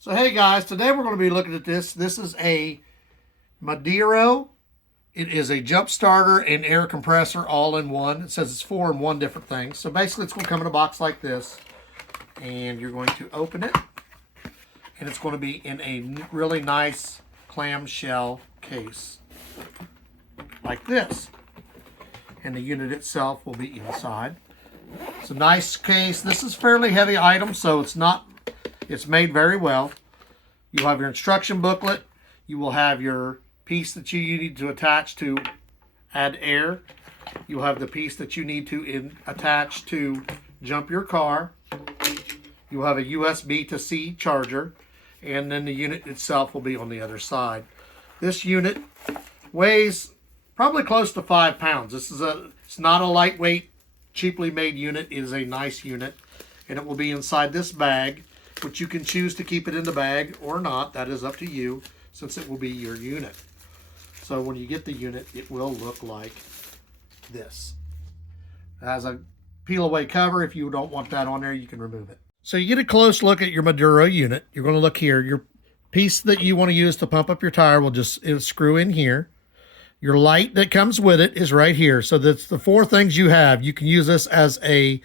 So hey guys, today we're going to be looking at this. This is a MUDIRO. It is a jump starter and air compressor all in one. It says it's 4-in-1 different things. So basically it's going to come in a box like this. And you're going to open it. And it's going to be in a really nice clamshell case. Like this. And the unit itself will be inside. It's a nice case. This is fairly heavy item, so it's made very well. You'll have your instruction booklet. You will have your piece that you need to attach to add air. You'll have the piece that you need to attach to jump your car. You'll have a USB to C charger, and then the unit itself will be on the other side. This unit weighs probably close to 5 pounds. It's not a lightweight, cheaply made unit. It is a nice unit, and it will be inside this bag, which you can choose to keep it in the bag or not. That is up to you, since it will be your unit. So when you get the unit, it will look like this. It has a peel away cover. If you don't want that on there, you can remove it. So you get a close look at your MUDIRO unit. You're going to look here. Your piece that you want to use to pump up your tire it'll screw in here. Your light that comes with it is right here. So that's the 4 things you have. You can use this as a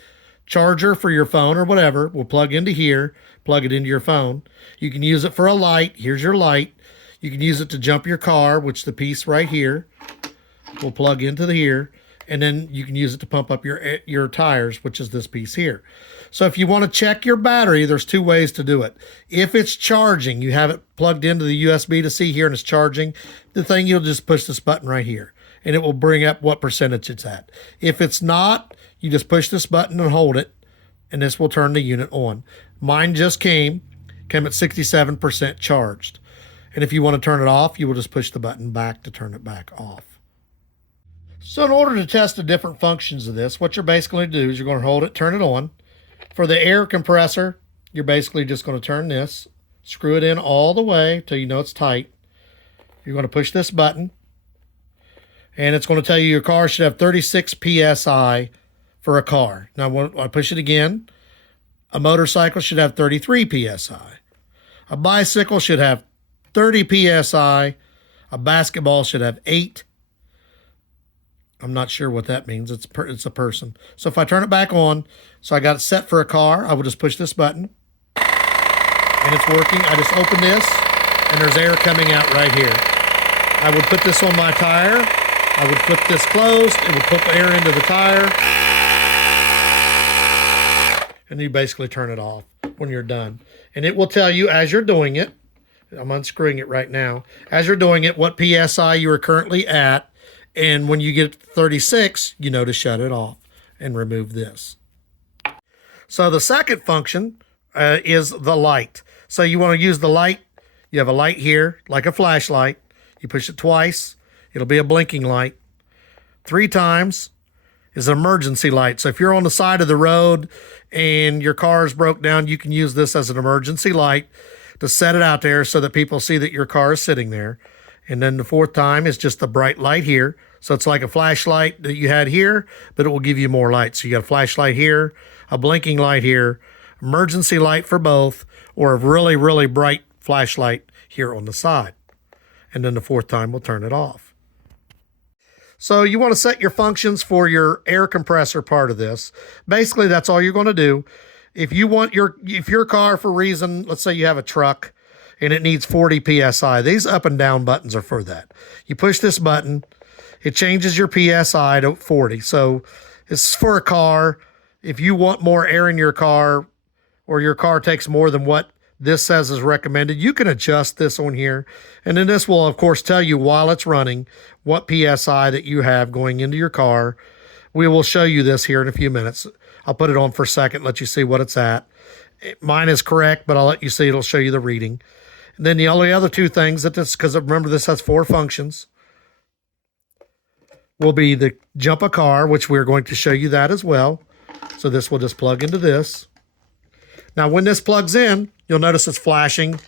charger for your phone or whatever. We'll plug into here, plug it into your phone. You can use it for a light. Here's your light. You can use it to jump your car, which the piece right here will plug into here. And then you can use it to pump up your tires, which is this piece here. So if you want to check your battery, there's 2 ways to do it. If it's charging, you have it plugged into the USB to C here and it's charging, you'll just push this button right here and it will bring up what percentage it's at. If it's not, you just push this button and hold it and this will turn the unit on. Mine just came at 67% charged. And if you want to turn it off, you will just push the button back to turn it back off. So in order to test the different functions of this, what you're basically going to do is you're going to hold it, turn it on. For the air compressor, you're basically just going to turn this, screw it in all the way till you know it's tight. You're going to push this button, and it's going to tell you your car should have 36 PSI for a car. Now, when I push it again, a motorcycle should have 33 PSI. A bicycle should have 30 PSI. A basketball should have 8. I'm not sure what that means. It's a person. So if I turn it back on, so I got it set for a car, I will just push this button and it's working. I just open this and there's air coming out right here. I would put this on my tire. I would flip this closed. It would put the air into the tire. And you basically turn it off when you're done. And it will tell you as you're doing it, I'm unscrewing it right now, as you're doing it, what PSI you are currently at. And when you get 36, you know to shut it off and remove this. So the second function is the light. So you want to use the light. You have a light here, like a flashlight. You push it twice. It'll be a blinking light. 3 times is an emergency light. So if you're on the side of the road and your car is broke down, you can use this as an emergency light to set it out there so that people see that your car is sitting there. And then the 4th time is just the bright light here. So it's like a flashlight that you had here, but it will give you more light. So you got a flashlight here, a blinking light here, emergency light for both, or a really, really bright flashlight here on the side. And then the 4th time we'll turn it off. So you want to set your functions for your air compressor part of this. Basically, that's all you're going to do. If your car, for reason, let's say you have a truck, and it needs 40 PSI. These up and down buttons are for that. You push this button, it changes your PSI to 40. So it's for a car. If you want more air in your car, or your car takes more than what this says is recommended, you can adjust this on here. And then this will, of course, tell you while it's running what PSI that you have going into your car. We will show you this here in a few minutes. I'll put it on for a second, let you see what it's at. Mine is correct, but I'll let you see. It'll show you the reading. And then the only other 2 things that this, because remember this has 4 functions, will be the jump a car, which we're going to show you that as well. So this will just plug into this. Now when this plugs in, you'll notice it's flashing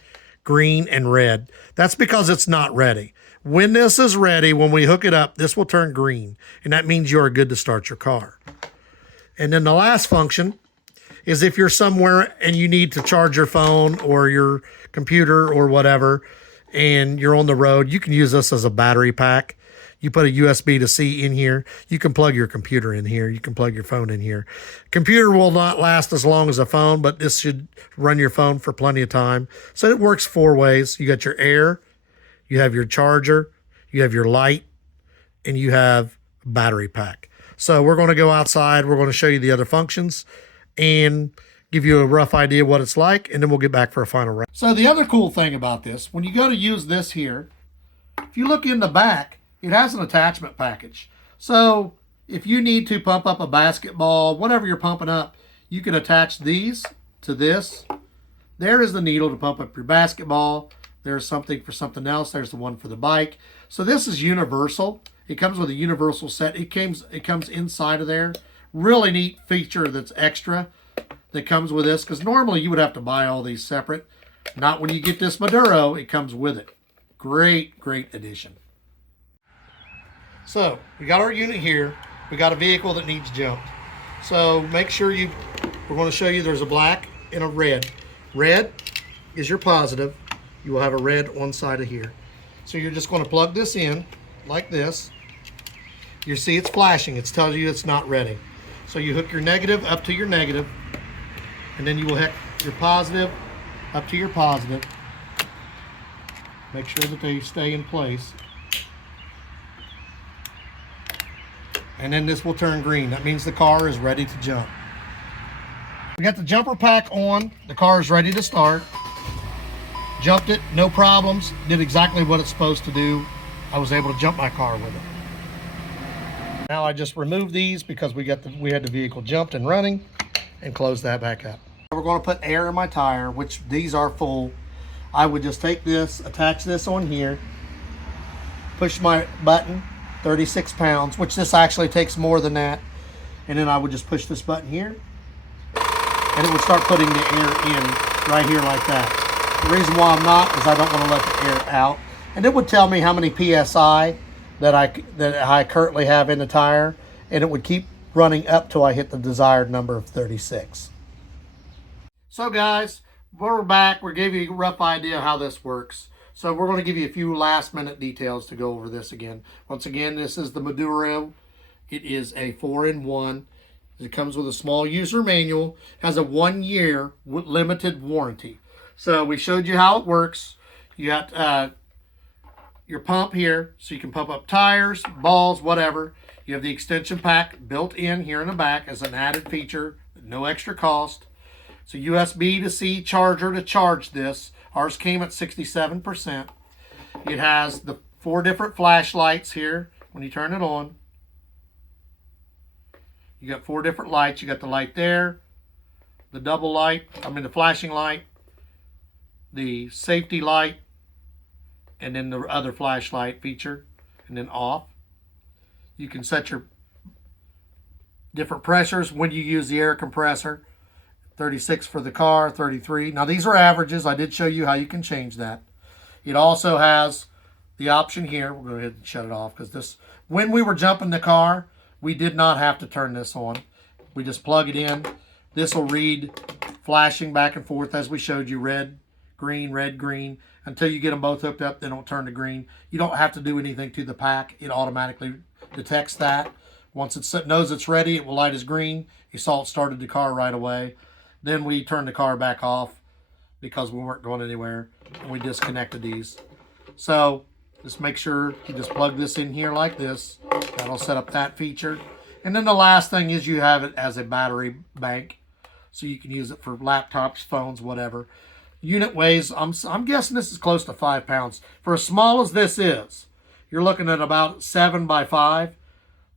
green and red. That's because it's not ready. When this is ready, when we hook it up, this will turn green. And that means you're good to start your car. And then the last function is if you're somewhere and you need to charge your phone or your computer or whatever, and you're on the road, you can use this as a battery pack. You put a USB to C in here. You can plug your computer in here. You can plug your phone in here. Computer will not last as long as a phone, but this should run your phone for plenty of time. So it works 4 ways. You got your air, you have your charger, you have your light, and you have a battery pack. So we're going to go outside. We're going to show you the other functions and give you a rough idea what it's like, and then we'll get back for a final round. So the other cool thing about this, when you go to use this here, if you look in the back, it has an attachment package. So if you need to pump up a basketball, whatever you're pumping up, you can attach these to this. There is the needle to pump up your basketball. There's something for something else. There's the one for the bike. So this is universal. It comes with a universal set. It comes inside of there. Really neat feature that's extra that comes with this, because normally you would have to buy all these separate. Not when you get this MUDIRO, it comes with it. Great, great addition. So we got our unit here. We got a vehicle that needs jumped. So make sure we're going to show you there's a black and a red. Red is your positive. You will have a red on side of here. So you're just going to plug this in like this. You see it's flashing. It's telling you it's not ready. So you hook your negative up to your negative, and then you will hook your positive up to your positive. Make sure that they stay in place. And then this will turn green. That means the car is ready to jump. We got the jumper pack on. The car is ready to start. Jumped it, no problems. Did exactly what it's supposed to do. I was able to jump my car with it. Now I just removed these because we had the vehicle jumped and running, and close that back up. We're going to put air in my tire, which these are full. I would just take this, attach this on here, push my button, 36 pounds, which this actually takes more than that. And then I would just push this button here, and it would start putting the air in right here like that. The reason why I'm not is I don't want to let the air out. And it would tell me how many PSI that I currently have in the tire, and it would keep running up till I hit the desired number of 36. So guys, we're back. We're giving you a rough idea of how this works. So we're going to give you a few last minute details to go over this again. Once again, this is the MUDIRO. It is a 4-in-1. It comes with a small user manual, has a 1-year limited warranty. So we showed you how it works. You got your pump here, so you can pump up tires, balls, whatever. You have the extension pack built in here in the back as an added feature, no extra cost. It's a USB to C charger to charge this. Ours came at 67%. It has the 4 different flashlights here when you turn it on. You got 4 different lights. You got the light there, the double light, the flashing light, the safety light, and then the other flashlight feature, and then off. You can set your different pressures when you use the air compressor. 36 for the car, 33. Now these are averages. I did show you how you can change that. It also has the option here. We'll go ahead and shut it off, because this, when we were jumping the car, we did not have to turn this on. We just plug it in. This will read flashing back and forth as we showed you, red, green, until you get them both hooked up. They don't turn to green. You don't have to do anything to the pack. It automatically detects that. Once it knows it's ready, it will light as green. You saw it started the car right away. Then we turned the car back off because we weren't going anywhere, and we disconnected these. So just make sure you just plug this in here like this. That'll set up that feature. And then the last thing is you have it as a battery bank, so you can use it for laptops, phones, whatever. Unit weighs, I'm guessing this is close to 5 pounds. For as small as this is, you're looking at about 7 by 5.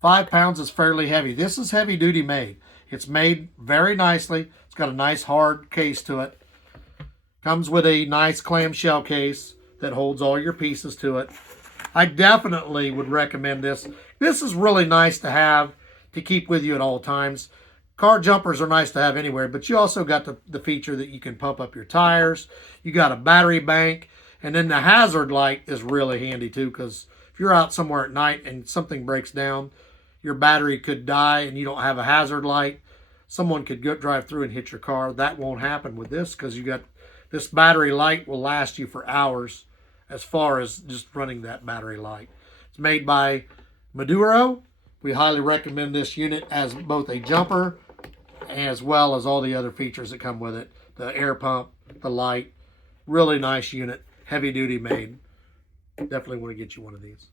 5 pounds is fairly heavy. This is heavy duty made. It's made very nicely. It's got a nice hard case to it. Comes with a nice clamshell case that holds all your pieces to it. I definitely would recommend this. This is really nice to have to keep with you at all times. Car jumpers are nice to have anywhere, but you also got the feature that you can pump up your tires. You got a battery bank, and then the hazard light is really handy too, because if you're out somewhere at night and something breaks down, your battery could die and you don't have a hazard light. someone could drive through and hit your car. That won't happen with this because you got this battery light will last you for hours as far as just running that battery light. It's made by MUDIRO. We highly recommend this unit as both a jumper as well as all the other features that come with it. The air pump, the light, really nice unit, heavy duty made. Definitely want to get you one of these.